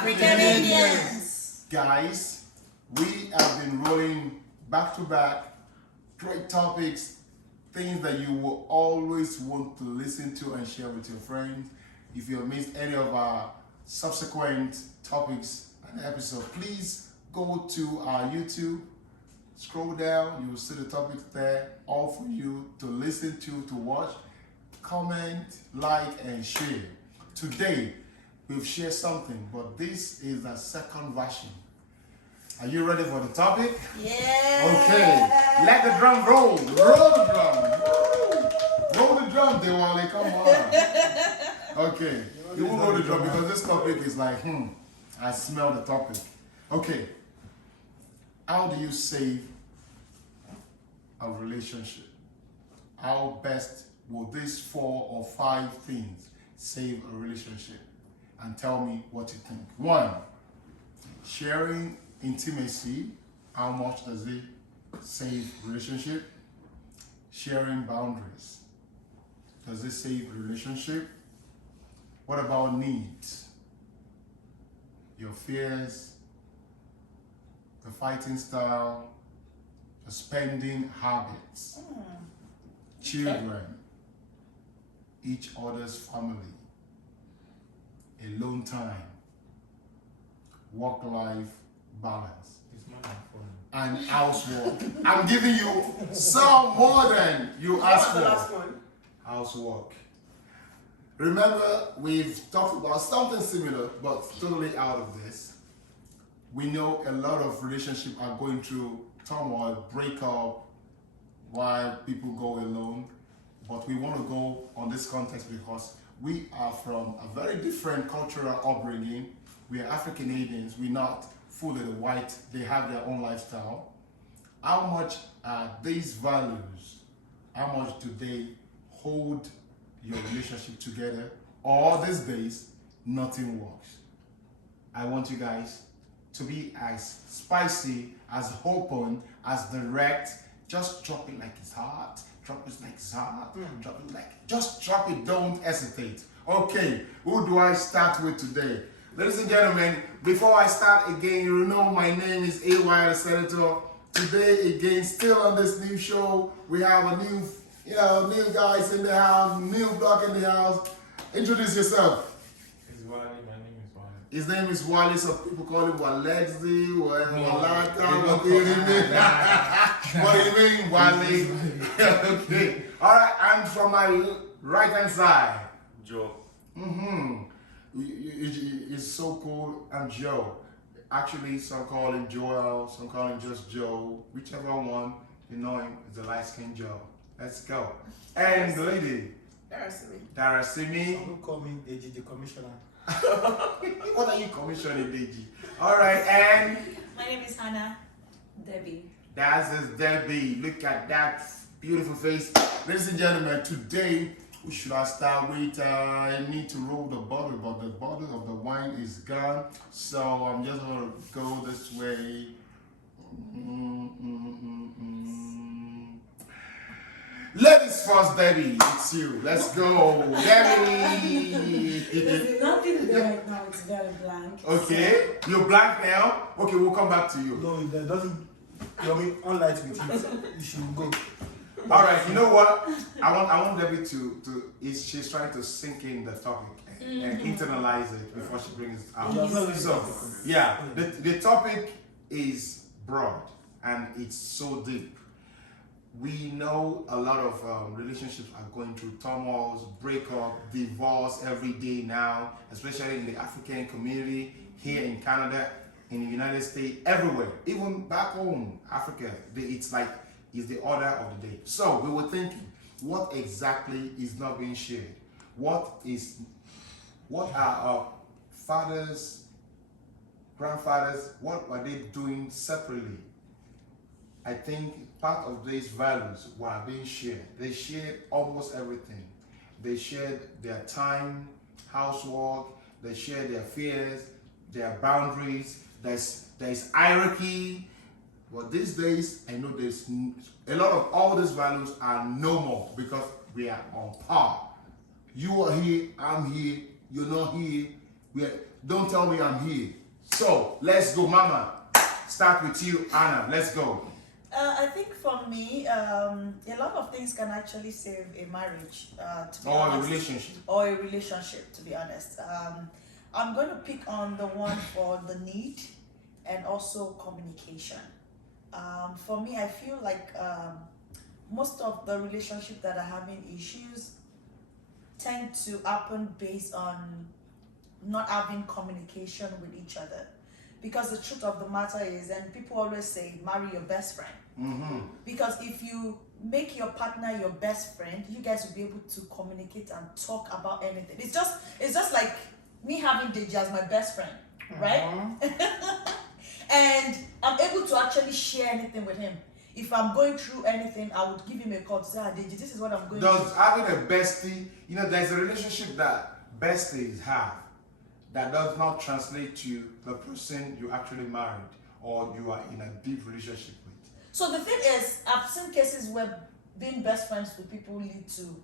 African Indians. Guys, we have been rolling back to back great topics, things that you will always want to listen to and share with your friends. If you have missed any of our subsequent topics and episodes, please go to our YouTube, scroll down, you will see the topics there, all for you to listen to watch, comment, like, and share. Today, we've shared something, but this is the second version. Are you ready for the topic? Yeah. Okay, let the drum roll. Roll the drum. Woo. Roll the drum, Dewale, come on. Okay, you will roll the drum because this topic is like, I smell the topic. Okay, how do you save a relationship? How best will these 4 or 5 things save a relationship? And tell me what you think. 1, sharing intimacy. How much does it save relationship? Sharing boundaries. Does it save relationship? What about needs? Your fears, the fighting style, the spending habits, children, each other's family, alone time, work-life balance, and housework. I'm giving you some more than you asked for. Housework. Remember, we've talked about something similar, but totally out of this. We know a lot of relationships are going through turmoil, breakup, while people go alone. But we want to go on this context because we are from a very different cultural upbringing. We are African Indians. We're not fully the white. They have their own lifestyle. How much are these values? How much do they hold your relationship together? Or these days, nothing works. I want you guys to be as spicy, as open, as direct. Just drop it like it's hot. Drop it like it's hot. Drop it like, just drop it. Don't hesitate. Okay, who do I start with today? Ladies and gentlemen, before I start again, you know my name is AY the Senator. Today again, still on this new show, we have a new guys in the house, new block in the house. Introduce yourself. It's Wally. My name is Wally. His name is Wally. Some people call him Walexi, Walata. What do you mean? What do you mean, Wally? Okay. All right. And from my right hand side, Joe. It's so cool. I'm Joe. Actually, some call him Joel. Some call him just Joe. Whichever one you know him is a light-skinned Joe. Let's go. And the lady. Darasimi. Some call me Deji, the commissioner. What are you commissioning, Deji? All right, and My name is Hannah. Debbie. that is Debbie. Look at that beautiful face. Ladies and gentlemen, today, who should I start with? I need to roll the bottle, but the bottle of the wine is gone. So I'm just going to go this way. Ladies first, Debbie. It's you. Let's go. Debbie. There's nothing there right now, it's very blank. Okay, you're blank now. Okay, we'll come back to you. No, that doesn't. You mean unlight with it. You should go. All right, you know what? I want Debbie she's trying to sink in the topic and internalize it before she brings it out. So, yeah, the topic is broad and it's so deep. We know a lot of relationships are going through turmoils, breakup, divorce every day now, especially in the African community, here in Canada, in the United States, everywhere. Even back home, Africa, it's the order of the day. So we were thinking, what exactly is not being shared? What are our fathers, grandfathers, what are they doing separately? I think part of these values were being shared. They shared almost everything. They shared their time, housework, they shared their fears, their boundaries, there's hierarchy. But these days, I know there's a lot of all these values are no more because we are on par. You are here, I'm here, you're not here, Don't tell me I'm here. So let's go, Mama. Start with you, Anna. Let's go. I think for me, a lot of things can actually save a marriage, to be Or a honest. relationship. Or a relationship, to be honest. I'm going to pick on the one for the need and also communication. For me, I feel like most of the relationships that are having issues tend to happen based on not having communication with each other. Because the truth of the matter is, and people always say, marry your best friend. Mm-hmm. Because if you make your partner your best friend, you guys will be able to communicate and talk about anything. It's just like me having Deji as my best friend, right? And I'm able to actually share anything with him. If I'm going through anything, I would give him a call to say, Deji, this is what I'm going Does through. having a bestie, there's a relationship that besties have that does not translate to the person you actually married or you are in a deep relationship with. So the thing is, I've seen cases where being best friends with people lead to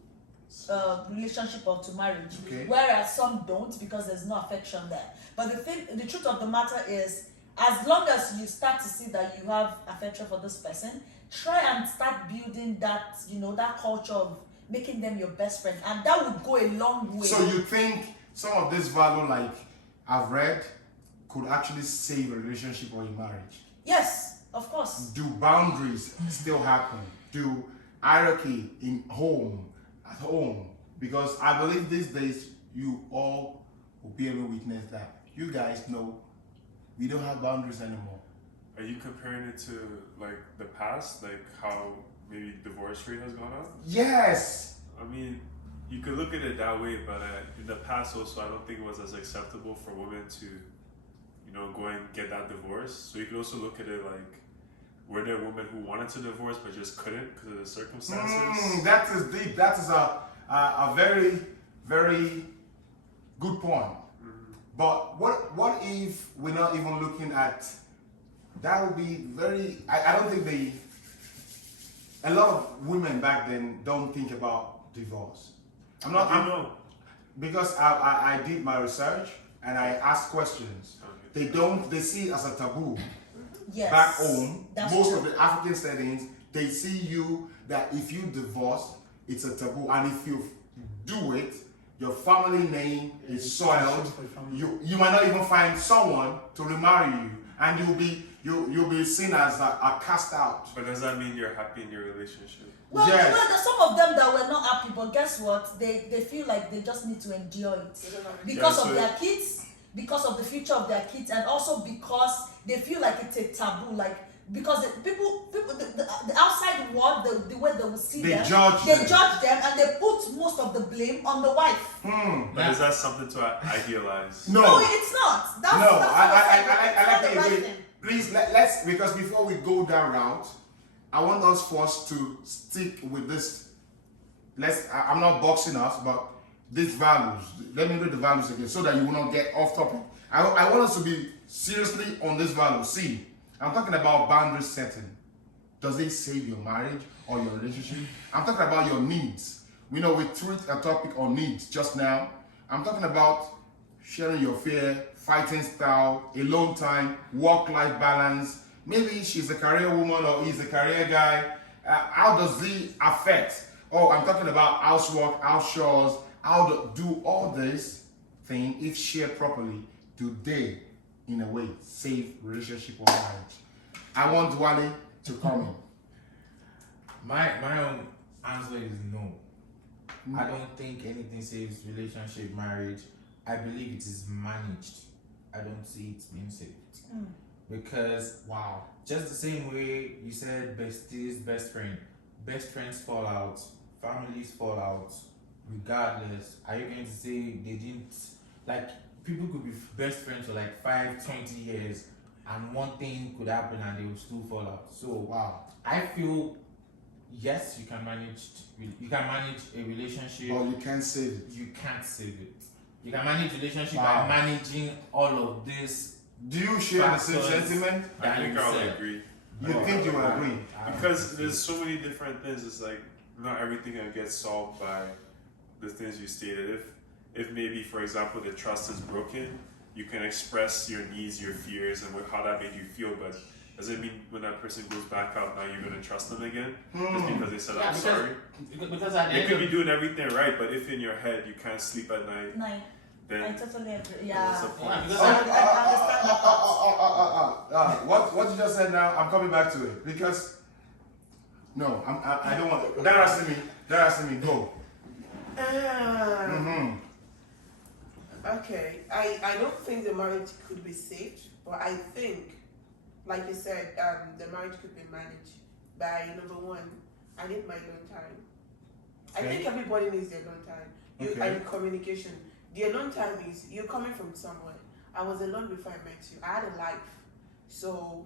relationship or to marriage, Okay. whereas some don't because there's no affection there. But the truth of the matter is, as long as you start to see that you have affection for this person, try and start building that, that culture of making them your best friend, and that would go a long way. So you think some of this value, like I've read, could actually save a relationship or a marriage? Yes, of course. Do boundaries still happen? Do hierarchy at home? Because I believe these days you all will be able to witness that. You guys know we don't have boundaries anymore. Are you comparing it to like the past, like how maybe divorce rate has gone up? Yes. I mean, you could look at it that way, but in the past also, I don't think it was as acceptable for women to, go and get that divorce. So you could also look at it like, were there women who wanted to divorce but just couldn't because of the circumstances? That is deep. That is a very, very good point. But what if we're not even looking at, that would be very, I don't think a lot of women back then don't think about divorce. I don't know. Because I did my research and I asked questions. Okay. They see it as a taboo. Yes. Back home, That's most true. of the African settings, they see you that if you divorce, it's a taboo. And if you do it, your family name is soiled. You might not even find someone to remarry you, and you'll be seen as a cast out. But does that mean you're happy in your relationship? Well, Yes. there's some of them that were not happy, but guess what? They feel like they just need to endure it because Yeah, of so- their kids, because of the future of their kids, and also because they feel like it's a taboo. Like because the outside world, the way they will see They them, judge they them. judge them, and they put most of the blame on the wife. But is that something to idealize? No, it's not. That's No, that's I like the the right way. thing. Please let's because before we go that route, I want us first to stick with this. I'm not boxing us, but these values. Let me read the values again so that you will not get off topic. I want us to be seriously on this value. See, I'm talking about boundary setting. Does it save your marriage or your relationship? I'm talking about your needs. We treat a topic on needs just now. I'm talking about sharing your fear, fighting style, alone time, work-life balance. Maybe she's a career woman or he's a career guy. How does it affect? Oh, I'm talking about housework, house chores. How to do all this thing, if shared properly, do they, in a way, save relationship or marriage? I want Wale to come in. My own answer is no. I don't think anything saves relationship, marriage. I believe it is managed. I don't see it being saved. Because Wow. just the same way you said besties, best friends fall out, families fall out, regardless. Are you going to say they didn't, like, people could be best friends for like 5-20 years and one thing could happen and they will still fall out. So Wow. I feel yes, you can manage a relationship. But you can't save it. You can't save it. You can manage relationship Wow. by managing all of this. Do you share the same Factors. sentiment? I think I would said. agree. You think you agree? Because there's so many different things. It's like not everything gonna get solved by the things you stated. if maybe, for example, the trust is broken, you can express your needs, your fears, and how that made you feel, but does it mean when that person goes back out, now you're going to trust them again? Just because they said, I'm sorry? Because at the They end could of be doing everything right, but if in your head you can't sleep at night, I then totally agree. what's the Yeah. point? Yeah, because I understand that. What you just said now, I'm coming back to it because no, I don't want that has to me go. Okay, I don't think the marriage could be saved, but I think, like you said, the marriage could be managed by, number one, I need my alone time. I Okay. think everybody needs their alone time. Okay. And communication. The alone time is you're coming from somewhere. I was alone before I met you. I had a life. So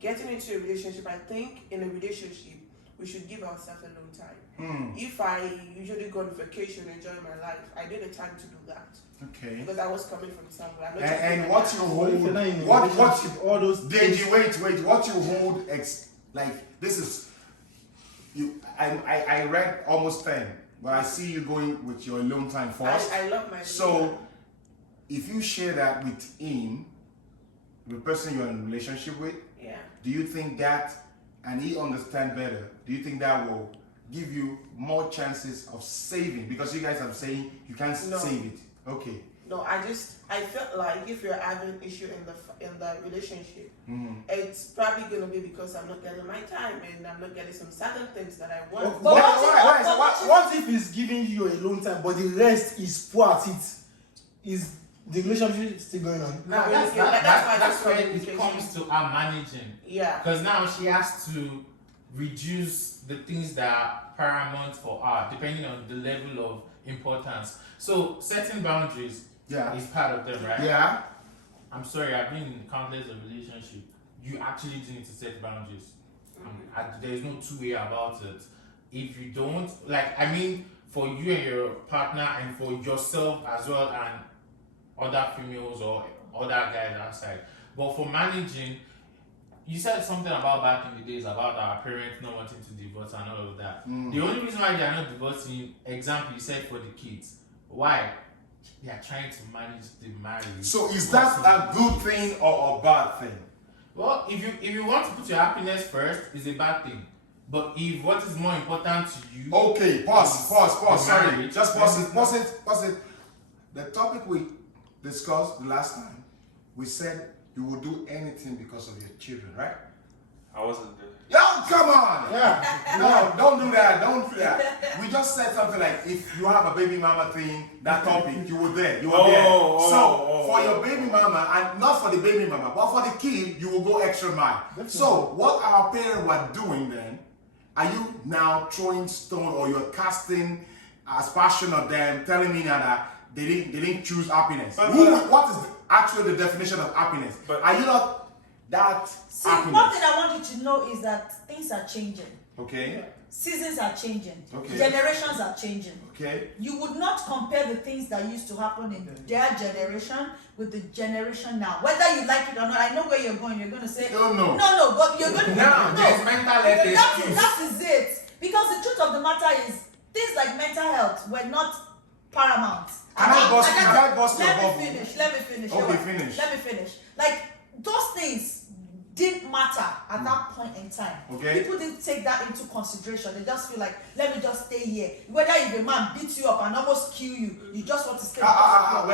getting into a relationship, I think in a relationship, we should give ourselves alone time. If I usually go on vacation, enjoy my life, I need the time to do that. Okay. Because I was coming from somewhere. I'm not just And doing what that. you What if you're hold, not in a what relationship, all those Deji, wait, what you hold, like this is, I read almost 10, but I see you going with your alone time first. I love my So, alone time. if you share that with him, the person you're in a relationship with, Yeah. do you think that, and he understand better, do you think that will give you more chances of saving? Because you guys are saying you can't No. save it. Okay. No, I felt like if you're having issue in the relationship, it's probably gonna be because I'm not getting my time and I'm not getting some certain things that I want. What if he's giving you a long time, but the rest is poor at it? Is the relationship still going on? Now, that's that's why where it's it communication. comes to our managing. Yeah. Because now she has to reduce the things that are paramount for her, depending on the level of importance. So setting boundaries Yeah. is part of them, right? Yeah. I'm sorry, I've been in countless of relationship. You actually do need to set boundaries. There's no two way about it. If you don't, like, I mean, for you and your partner, and for yourself as well, and other females or other guys outside. But for managing, you said something about back in the days about our parents not wanting to divorce and all of that. The only reason why they are not divorcing, example, you said for the kids. Why? They are trying to manage the marriage. So is that a good thing or a bad thing? Well, if you want to put your happiness first, it's a bad thing. But if what is more important to you, Okay, pause. Sorry, marriage, just pause it. The topic we discussed the last time, we said you will do anything because of your children, right? I wasn't there. Yo, come on! Yeah. No, don't do that. Don't do that. We just said something like if you have a baby mama thing, that topic, you were there. You were there. For your baby mama, and not for the baby mama, but for the kid, you will go extra mile. So what our parents were doing then, are you now throwing stone or you're casting aspersion on them, telling me that they didn't choose happiness? What is actually the definition of happiness? But- Are you not that See, happiness? one thing I want you to know is that things are changing. Okay. Seasons are changing. Okay. Generations are changing. Okay. You would not compare the things that used to happen in their generation with the generation now. Whether you like it or not, I know where you're going. You're going to say, No. no, but you're going to now there's mental health excuse. that is it. Because the truth of the matter is, things like mental health were not paramount. Can I bust your bubble? Let me finish. Okay, finish. Let me finish. Like, those things didn't matter at that point in time. Okay. People didn't take that into consideration. They just feel like, let me just stay here. Whether if a man beats you up and almost kill you, you just want to stay. We're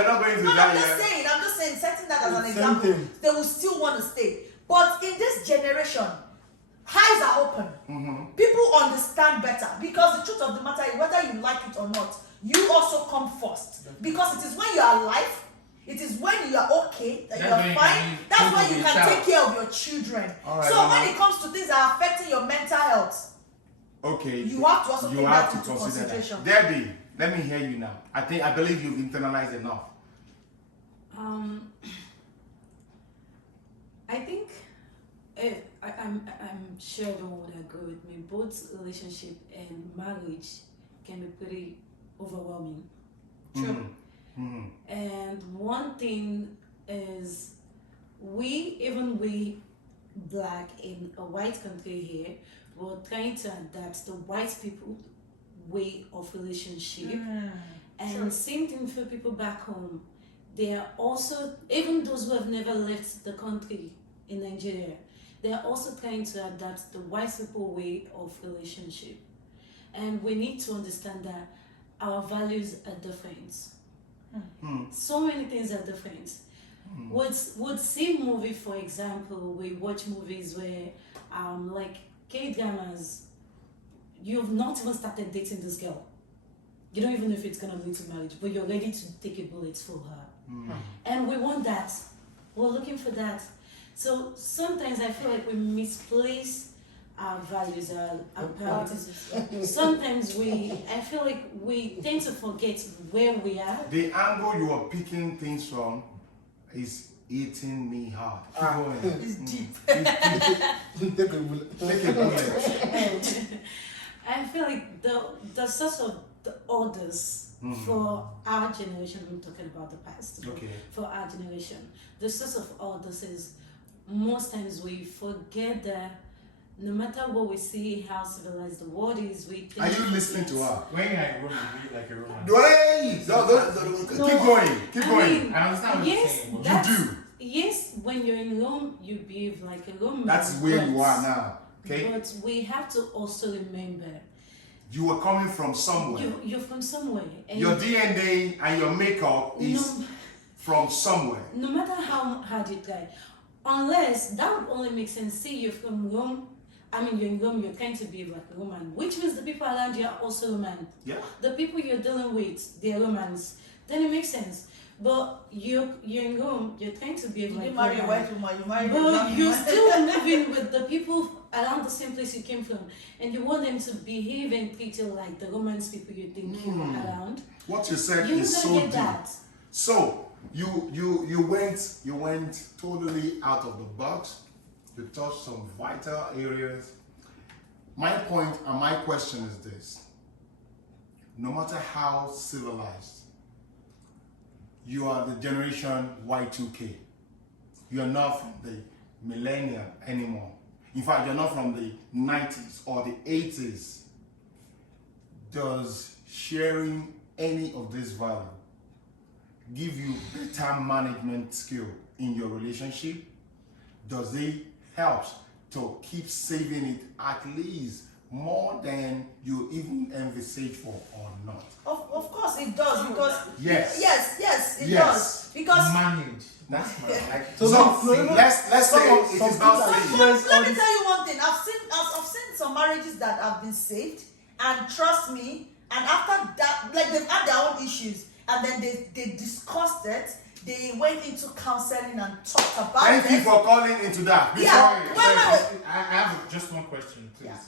not going to No, that I'm just saying, setting that as an Same example, thing. they will still want to stay. But in this generation, eyes are open. People understand better because the truth of the matter is, whether you like it or not, you also come first. Because it is when you are alive, it is when you are okay, that you That's when are you fine. can That's think when of you your can child. take care of your children. All right, So Mama. when it comes to things that are affecting your mental health, Okay. you have to also You take have that to into consider consideration. that. Debbie, let me hear you now. I believe you've internalized enough. I think I'm sure everyone would agree with me. Both relationship and marriage can be pretty overwhelming. True. And one thing is, we black in a white country here, we're trying to adapt the white people way of relationship, And Sure. same thing for people back home. They are also, even those who have never left the country in Nigeria, they are also trying to adapt the white people way of relationship. And we need to understand that our values are different. So many things are different. Would see movie, for example, we watch movies where like K-dramas, you've not even started dating this girl. You don't even know if it's gonna lead to marriage, but you're ready to take a bullet for her. And we want that. We're looking for that. So sometimes I feel like we misplace our values, our priorities. Sometimes I feel like we tend to forget where we are. The angle you are picking things from is eating me hard. Keep going. It's deep. Take a bullet. Take a bullet. I feel like the source of the orders for our generation, I'm talking about the past, but Okay. for our generation, the source of orders is most times we forget that no matter what we see, how civilized the world is, we Are tend you listening to her? When you're in Rome, you be like a Roman. Wait! No, Keep going. Keep I going. mean, I understand what you're yes, saying, but- that's, You do. Yes, when you're in Rome, you behave like a Roman. That's where you but- are now. Okay? But we have to also remember, You were coming from somewhere. you're from somewhere. And Your DNA and your makeup is no, from somewhere. no matter how hard you try, unless that would only make sense. Say you're from Rome, you're in Rome, you're trying to behave like a Roman, which means the people around you are also Roman. Yeah. The people you're dealing with, they're Romans. Then it makes sense. But you're in Rome, you're trying to behave You like didn't marry a Roman. white woman, you married a But black you're woman. still living with the people around the same place you came from, and you want them to behave and treat you like the Romans people you think you're around. What you said You're is not so gonna deep. get that. So you went totally out of the box. You touched some vital areas. My point and my question is this: no matter how civilized, you are the generation Y2K. You are not from the millennium anymore. In fact, you're not from the 90s or the 80s. Does sharing any of this value give you better management skill in your relationship? Does it help to keep saving it at least more than you even envisage for or not? Of course it does, because Yes. yes, it Yes. does. Because manage. That's my like. So let's say it is not saved. let me tell you one thing. I've seen some marriages that have been saved, and trust me, and after that, like, they've had their own issues, and then they discussed it. They went into counseling and talked about Thank it. you for calling into that. Yeah. Before- Wait. I have just one question, please. Yeah.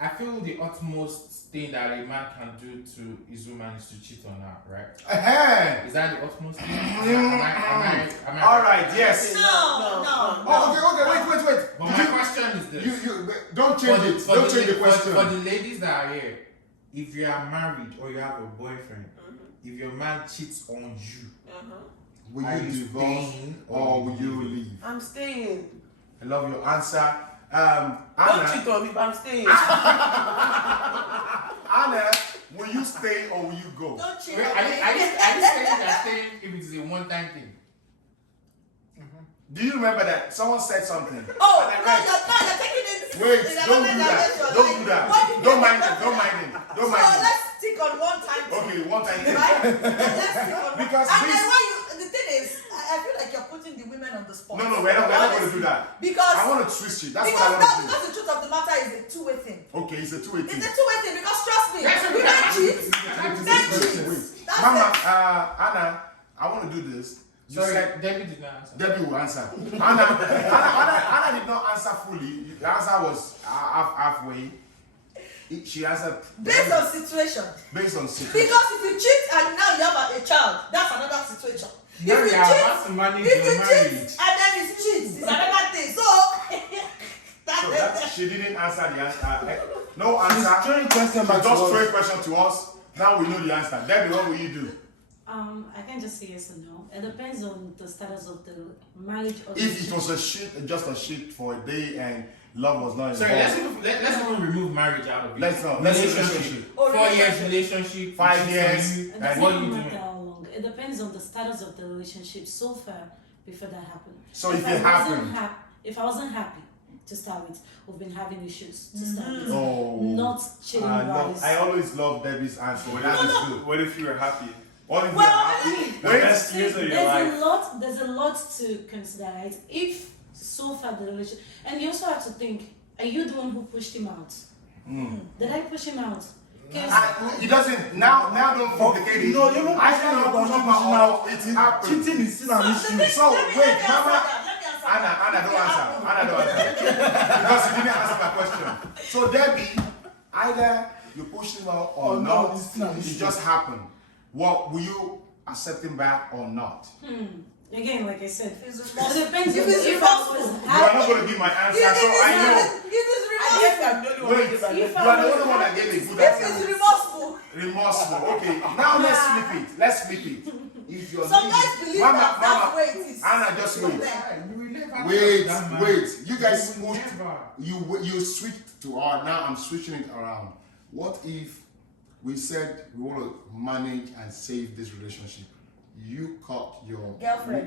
I feel the utmost thing that a man can do to his woman is to cheat on her, right? Ahem. Is that the utmost thing? Am I All right. Yes. No. Oh, okay. Wait. But my question is this. You don't change it. Don't change the question. For the ladies that are here, if you are married or you have a boyfriend, if your man cheats on you, Will are you you divorce staying or will you leave? I'm staying. I love your answer. Don't Anna, cheat on me, but I'm staying. Anna, will you stay or will you go? Don't cheat Wait, on are me. you saying that staying if it is a one-time thing? Do you remember that someone said something? Oh, And I no, read- you're taking it. Wait, in don't another do that. direction, Don't like, do that. what did Don't you mind do? it. Don't mind it. Don't So mind it. let's stick on one time. Okay, one time thing. Right? Let's stick on one. Because and this- then when the thing is, I feel like you're putting the women on the spot. No, we're not going to Honestly. do that. Because I want to twist you. That's what because I want to because the truth of the matter is a two-way thing. do. Okay, it's a two-way It's thing. a two-way thing, because trust me, That's women okay. cheat, men Wait. cheat. That's Mama, it. Anna, I want to do this. You Sorry, said Debbie did not answer. Debbie will answer. Anna did not answer fully. The answer was halfway. She answered Based on situation. based on situation. Because if you cheat and now you have a child, that's another situation. No, If you you are cheat, about to manage if your you marriage. cheat and then it's cheat, it's another thing. So So that she didn't answer the answer. No She's answer. throwing question She back to just threw a us. question to us. Now we know the answer. Debbie, what will you do? I can just say yes or no. It depends on the status of the marriage. Or If it was just a shit for a day and love was not Sorry, involved. let's even remove marriage out of it. Let's not. Relationship. Oh, 4 years relationship. relationship. 5 she's years. on you, It and what doesn't you matter doing? how long. It depends on the status of the relationship so far before that happened. So if I it wasn't happened, if I wasn't happy to start with, we've been having issues to start with. oh, Not cheating wise. I always love Debbie's answer. That is good. What if you were happy? What if Well, you're happy? The Wait, best years of your life. There's a lot to consider, right? If so far the relationship, and you also have to think, are you the one who pushed him out? Did I push him out? 'Cause He doesn't. Now don't complicate it. No, even I pushing don't out know or not pushing pushing out. out, It happened. cheating is still an issue. So wait, Mama. Anna, Anna, don't answer. Anna, don't answer. Because you didn't answer my question. So Debbie, either you pushed him out or Or not, not, it's still an it issue. just happened. What will you accept him back or not? Again, like I said, It's it remorseful. depends If on it's if I was remorseful. You are not happy. going to be my answer, so I know. I guess I'm the only one Wait, who gave If you I are the was only one that happy gave a to good If it's answer. remorseful. Remorseful. Okay, now let's flip it. Let's flip it. If you're Some guys believe that that's the way it is. Anna, just wait. You will never Wait, know that man. wait. You guys You will pushed. never. You switched to our. Now I'm switching it around. What if we said we want to manage and save this relationship? You caught your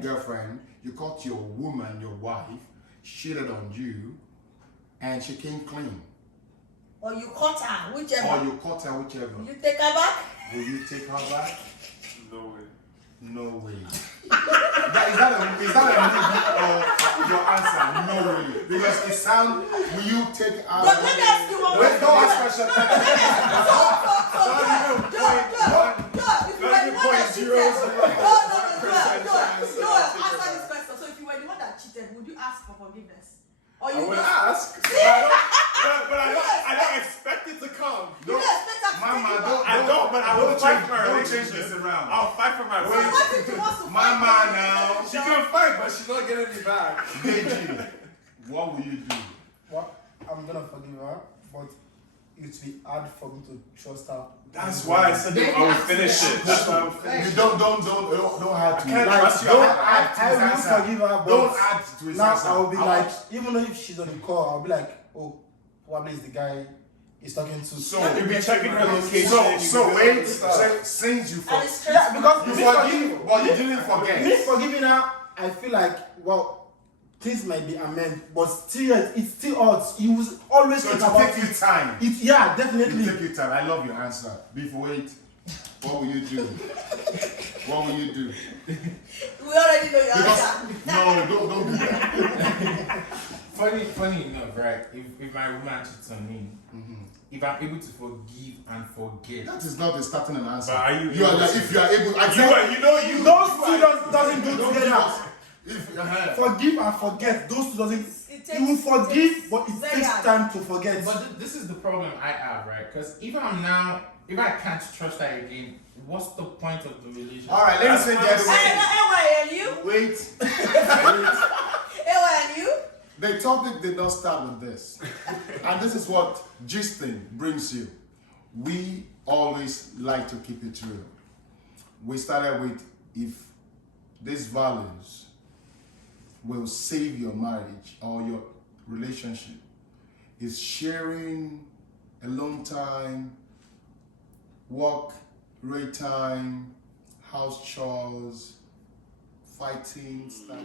girlfriend, you caught your woman, your wife, cheated on you, and she came clean. Or you caught her, Or whichever. you caught her, whichever. You take her back. Will you take her back? No way. No way. Is that a or your answer? No way. Because it sounds, will you take her? But let me ask you one Wait, question. don't ask question. Answer this question. So if you were the one that cheated, would you ask for forgiveness? Or I you would just ask, but I don't expect it to come. you don't expect her to Mama, take you don't- back. I don't, but I will fight for my Don't change relationship. this around. I'll fight for my So relationship. what if she wants to fight Mama for you? now. She can fight, but she's not getting me back. Deji, what will you do? Well, I'm gonna forgive her, but it will be hard for me to trust her. That's why I said I would finish it. That's why I would finish You it. don't add to can't it. trust you. Don't I add to I his will answer. forgive her, but Don't add to his now answer. I will be I like, want- even though if she's on the call, I'll be like, oh, probably is the guy he's talking to. So You'll be checking her location. So you wait, will stuff. since you And forgive, it's Yeah, stressful. because you me forgive, but you didn't forget. me forgiving her, I feel like, well, things might be amended, but still, it's still hurts. You will always So think to about take you time. it. Yeah, It definitely. take you time. I love your answer. Before wait, what will you do? What will you do? We already know your Because answer. no, don't do that. Funny enough, right? If my woman cheats on me, if I'm able to forgive and forget, That is not the starting and answer. But are you You are able like to- if you are able. I You tell are, you know, you. Those two doesn't go don't together. If Forgive and forget. Those two doesn't. It takes- You will forgive, but it very takes hard. time to forget. but this is the problem I have, right? Because if I can't trust her again, what's the point of the relationship? all right, ladies and Hey, gentlemen, AYNU? wait. AYNU? The topic did not start with this, and this is what gisting brings you. We always like to keep it real. We started with if these values will save your marriage or your relationship. Is sharing alone time, work, rate time, house chores, fighting, stuff.